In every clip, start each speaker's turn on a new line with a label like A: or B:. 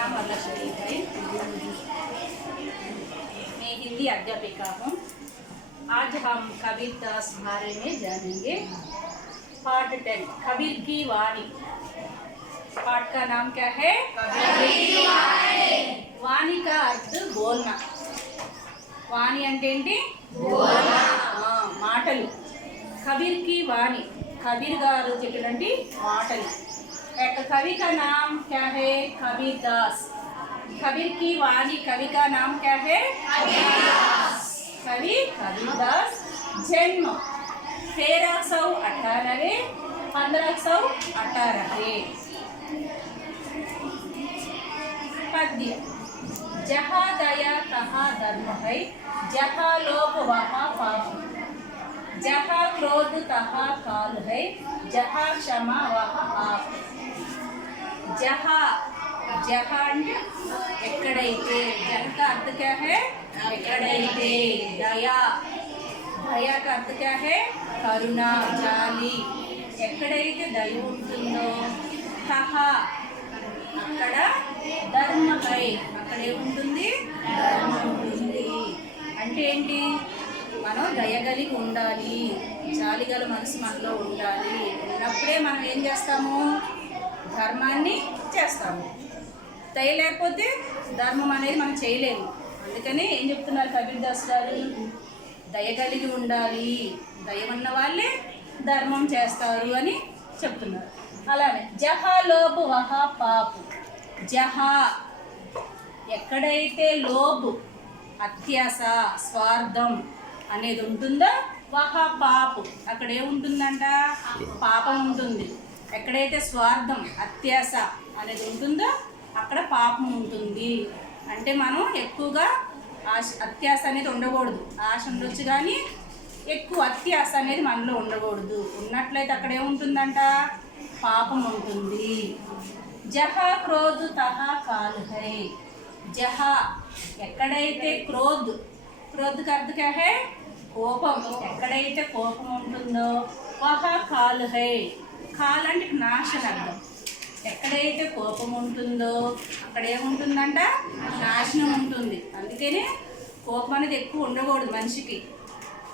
A: नाम वरलक्ष्मी है मैं हिंदी अध्यापिका हूँ आज हम कबीर दास बारे में जानेंगे पार्ट टेन कबीर की वाणी पाठ का नाम क्या है వాణి కా అర్థ బోల్నా వాణి అంటే ఏంటి ఆ, మాటలు కబీర్కి వాణి కబీర్ గారు చెప్పినటువంటి మాటలు तो कवि का नाम क्या है? कबीर दास। कबीर की वाणी कवि का नाम क्या है? कवि कबीरदास जन्म तेरह सौ अठारहवे पंद्रह सौ अठारहवे पद्य। जहा दया तहा धर्म है। जहा लोक वहा पाप। जहा क्रोध तहा काल है। जहा क्षमा वहाँ आप जहाँ जहाँ అంటే ఎక్కడైతే జన్ का अर्थ क्या है ఎక్కడైతే దయా దయా का अर्थ क्या है కరుణ జాలి ఎక్కడైతే దయ ఉంటుందో తహా అక్కడ ధర్మకై అక్కడ ఏముంటుంది ధర్మం ఉంటుంది అంటే ఏంటి మనం దయగలిగి ఉండాలి జాలిగల మనసు మనలో ఉండాలి ఉన్నప్పుడే మనం ఏం చేస్తాము ధర్మాన్ని చేస్తాము. దయ లేకపోతే ధర్మం అనేది మనం చేయలేము. అందుకనే ఏం చెప్తున్నారు కబీర్ దాస్ గారు? దయ కలిగి ఉండాలి. దయ ఉన్న వాళ్ళే ధర్మం చేస్తారు అని చెప్తున్నారు. అలానే జహా లోపు వహా పాపు. జహా ఎక్కడైతే లోపు అత్యాస స్వార్థం అనేది ఉంటుందో వహా పాపు. అక్కడ ఏముంటుందంట పాపం ఉంటుంది. ఎక్కడైతే స్వార్థం అత్యాస అనేది ఉంటుందో అక్కడ పాపం ఉంటుంది. అంటే మనం ఎక్కువగా ఆశ అత్యాస అనేది ఉండకూడదు. ఆశ ఉండొచ్చు కానీ ఎక్కువ అత్యాస అనేది మనలో ఉండకూడదు. ఉన్నట్లయితే అక్కడ ఏముంటుందంట? పాపం ఉంటుంది. జహా క్రోధు తహ కాలు హై. జహా ఎక్కడైతే క్రోధ్ క్రోధ్ అర్థ హై? కోపం. ఎక్కడైతే కోపం ఉంటుందో వహ కాలు హై. కాల్ అంటే నాశన అర్థం ఎక్కడైతే కోపం ఉంటుందో అక్కడ ఏముంటుందంట? నాశనం ఉంటుంది. అందుకని కోపం అనేది ఎక్కువ ఉండకూడదు మనిషికి.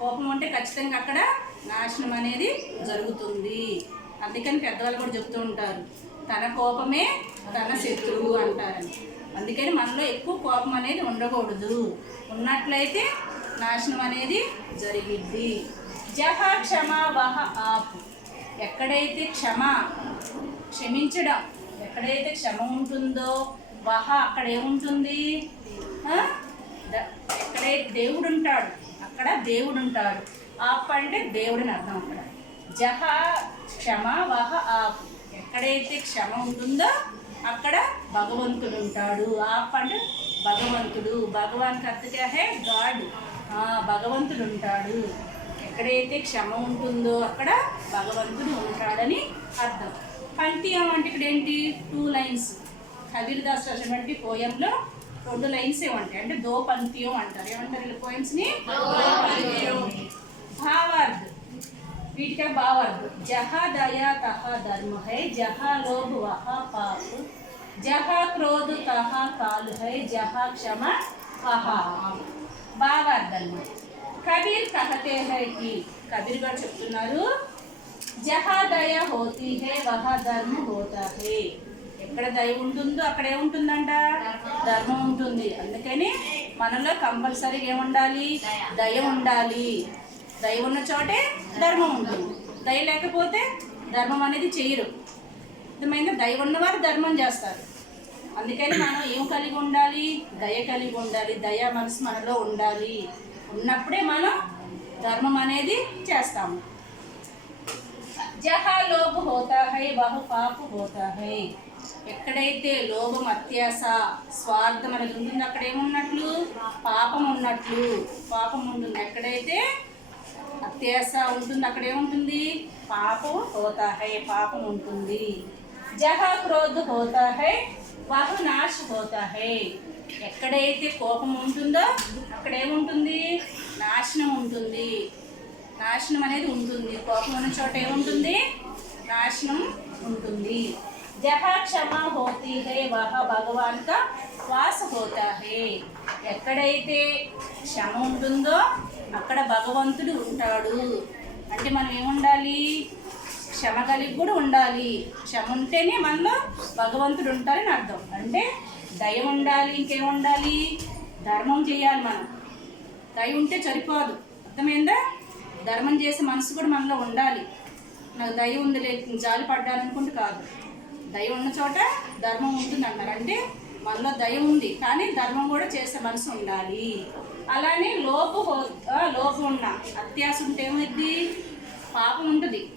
A: కోపం ఉంటే ఖచ్చితంగా అక్కడ నాశనం అనేది జరుగుతుంది. అందుకని పెద్దవాళ్ళు కూడా చెప్తూ ఉంటారు. తన కోపమే తన శత్రువు అంటారని. అందుకని మనలో ఎక్కువ కోపం అనేది ఉండకూడదు. ఉన్నట్లయితే నాశనం అనేది జరిగిద్ది. జహ క్షమా వహ ఆపు. ఎక్కడైతే క్షమ క్షమించడం ఎక్కడైతే క్షమ ఉంటుందో వహ అక్కడ ఏముంటుంది? ఎక్కడైతే దేవుడు ఉంటాడు అక్కడ దేవుడు ఉంటాడు ఆప్ అంటే దేవుడిని అర్థం అక్కడ. జహ క్షమ వహ ఆప్. ఎక్కడైతే క్షమ ఉంటుందో అక్కడ భగవంతుడు ఉంటాడు ఆప్ అంటే భగవంతుడు. భగవాన్ కర్తకే హే గాడ్. భగవంతుడు ఉంటాడు ఎక్కడైతే క్షమ ఉంటుందో అక్కడ భగవంతుడు ఉంటాడని అర్థం. పంక్తియం అంటే ఇక్కడ ఏంటి టూ లైన్స్ కబీర్ దాస్ రాసినటువంటి పోయంలో రెండు లైన్స్ ఏమంటాయి? అంటే దో పంక్తియం అంటారు. ఏమంటారు వీళ్ళ పోయిమ్స్ని భావార్థ్. వీటికే భావార్థ్. జహా దయా తహా ధర్మ హై జహా లోభ వహా పాప్. జహా క్రోధ తహా కాలు హై జహా క్షమ వహా. భావార్థం కబీర్ కహతే హై కి. కబీర్ గారు చెప్తున్నారు జహా దయ హోతీ హే వహ ధర్మ హోతా హే. ఎక్కడ దయ ఉంటుందో అక్కడ ఏముంటుందంట ధర్మం ఉంటుంది. అందుకని మనలో కంపల్సరీగా ఏముండాలి? దయ ఉండాలి. దయ ఉన్న చోటే ధర్మం ఉంటుంది. దయ లేకపోతే ధర్మం అనేది చేయరు. అర్థమైందా? దయ ఉన్నవారు ధర్మం చేస్తారు. అందుకని మనం ఏం కలిగి ఉండాలి? దయ కలిగి ఉండాలి. దయ మనసు మనలో ఉండాలి. ఉన్నప్పుడే మనం ధర్మం అనేది చేస్తాము. జహా లోభ హోతా హై బహు పాపు హోతా హై. ఎక్కడైతే లోభం అత్యాస స్వార్థం అనేది ఉంటుంది అక్కడ ఏమున్నట్లు? పాపం ఉన్నట్లు. పాపం ఉంటుంది ఎక్కడైతే? అత్యాస ఉంటుంది అక్కడ ఏముంటుంది? పాపం హోతా హై పాపం ఉంటుంది. జహా క్రోధ హోతా హై వహ నాశ హోతా హై. ఎక్కడైతే కోపం ఉంటుందో అక్కడ ఏముంటుంది నాశనం ఉంటుంది నాశనం అనేది ఉంటుంది కోపం ఉన్న చోట ఏముంటుంది నాశనం ఉంటుంది जहाँ क्षमा होती है वह भगवान का వాస హోతా హే ఎక్కడైతే క్షమ ఉంటుందో అక్కడ భగవంతుడు ఉంటాడు అంటే మనం ఏముండాలి క్షమ కలిగి కూడా ఉండాలి క్షమ ఉంటేనే మనలో భగవంతుడు ఉంటారని అర్థం అంటే దయ ఉండాలి ఇంకేముండాలి? ధర్మం చేయాలి మనం. దయ ఉంటే సరిపోదు. అర్థమైందా? ధర్మం చేసే మనసు కూడా మనలో ఉండాలి. నాకు దయ ఉంది లేదు జాలి పడ్డాలనుకుంటే కాదు. దయ ఉన్న చోట ధర్మం ఉంటుంది అన్నారు అంటే మనలో దయ ఉంది కానీ ధర్మం కూడా చేసే మనసు ఉండాలి. అలానే లోపు హో- లోపు ఉన్న అత్యాస ఉంటే ఏమైంది పాపం ఉంటుంది.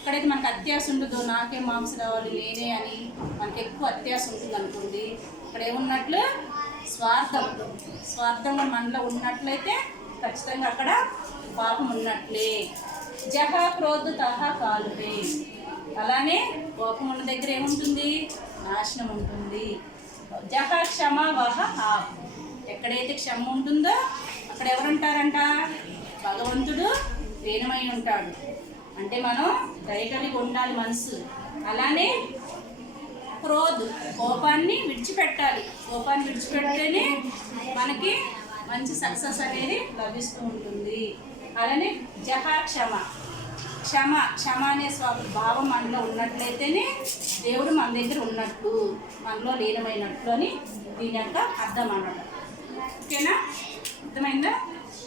A: ఎక్కడైతే మనకు అత్యాస ఉండదో నాకే మాంసం రావాలి నేనే అని మనకి ఎక్కువ అత్యాస ఉంటుంది అనుకోండి ఇక్కడ ఏమున్నట్లు? స్వార్థం. స్వార్థంగా మనలో ఉన్నట్లయితే ఖచ్చితంగా అక్కడ పాపం ఉన్నట్లే. జహ క్రోధు తహ కాలువే అలానే కోపం ఉన్న దగ్గర ఏముంటుంది? నాశనం ఉంటుంది. జహ క్షమ వహ ఆప్. ఎక్కడైతే క్షమ ఉంటుందో అక్కడ ఎవరుంటారంట? భగవంతుడు లీనమై ఉంటాడు. అంటే మనం దయ కలిగి ఉండాలి మనసు. అలానే క్రోధ్ కోపాన్ని విడిచిపెట్టాలి. కోపాన్ని విడిచిపెడితేనే మనకి మంచి సక్సెస్ అనేది లభిస్తూ ఉంటుంది. అలానే జహా క్షమ. క్షమ క్షమ అనే స్వ భావం మనలో ఉన్నట్లయితేనే దేవుడు మన దగ్గర ఉన్నట్టు మనలో లీనమైనట్లు అని దీని యొక్క అర్థం అన్నమాట. ఓకేనా? అర్థమైందా?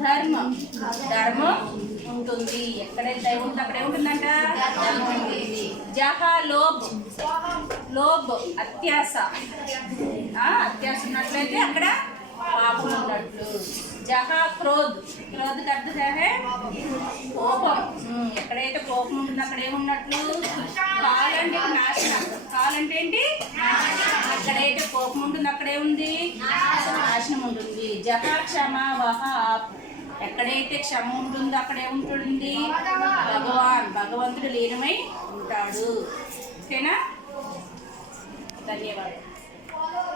A: ధర్మం. ధర్మం ఉంటుంది. ఎక్కడైతే దయ ఉంటుంది అక్కడ ఏముంటుందంట జహా లోబ్ లోబ్ అత్యాస అత్యాస ఉన్నట్లయితే అక్కడ పాపం ఉన్నట్లు జహా క్రోధ్. క్రోధ్ అర్థం కోపం. ఎక్కడైతే కోపం ఉంటుందో అక్కడ ఏమున్నట్లు కాలంటే నాశనం. కాలంటే ఏంటి? అక్కడైతే కోపం ఉంటుందో యథ ఎక్కడైతే క్షమ ఉంటుందో అక్కడే ఉంటుంది భగవాన్ భగవంతుడు లీనమై ఉంటాడు. ఓకేనా? ధన్యవాదాలు.